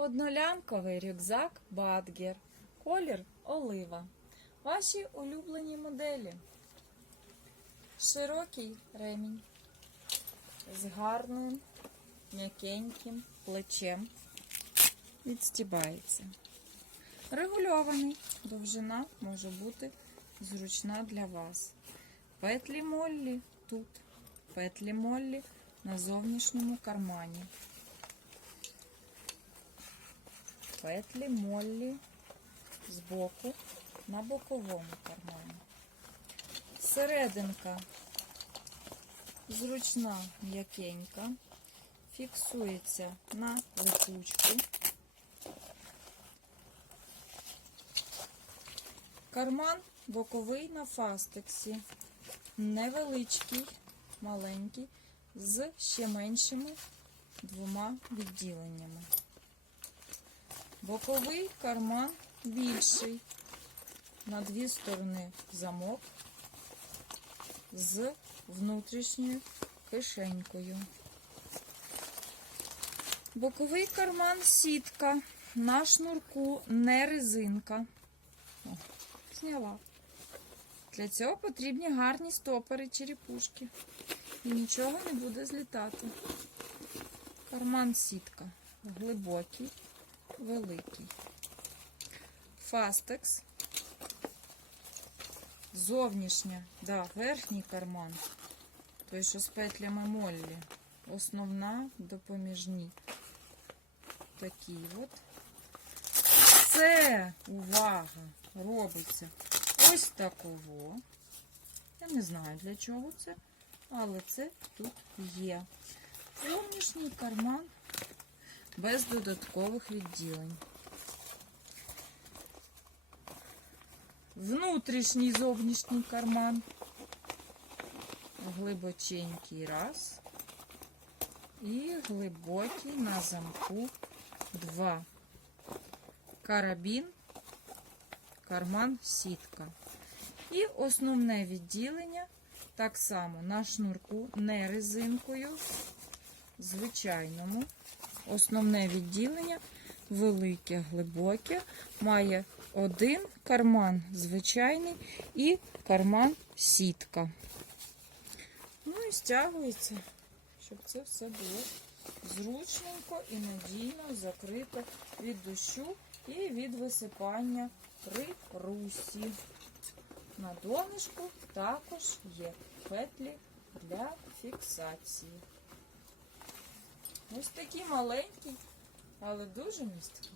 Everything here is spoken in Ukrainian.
Однолямковий рюкзак Бадгер. Колір олива. Ваші улюблені моделі. Широкий ремінь з гарним м'якеньким плечем. Відстібається. Регульований. Довжина може бути зручна для вас. Петлі Моллі тут. Петлі Моллі на зовнішньому кармані. Петлі Моллі збоку на боковому кармані. Серединка зручна, м'якенька, фіксується на липучку. Карман боковий на фастексі, невеличкий, маленький, з ще меншими двома відділеннями. Боковий карман більший, на дві сторони замок з внутрішньою кишенькою. Боковий карман сітка на шнурку, не резинка. О, зняла. Для цього потрібні гарні стопори черепушки. І нічого не буде злітати. Карман сітка глибокий, великий. Фастекс. Зовнішня, да, верхній карман. Той, що з петлями моллі. Основна допоміжні. Такі от. Це, увага, робиться ось такого. Я не знаю для чого це, але це тут є. Зовнішній карман без додаткових відділень. Внутрішній зовнішній карман. Глибоченький раз. І глибокий на замку два. Карабін, карман, сітка. І основне відділення так само на шнурку, не резинкою, звичайному. Основне відділення велике, глибоке, має один карман звичайний і карман сітка. Ну і стягується, щоб це все було зручненько і надійно закрито від дощу і від висипання при русі. На донышку також є петлі для фіксації. Ось такий маленький, але дуже місткий.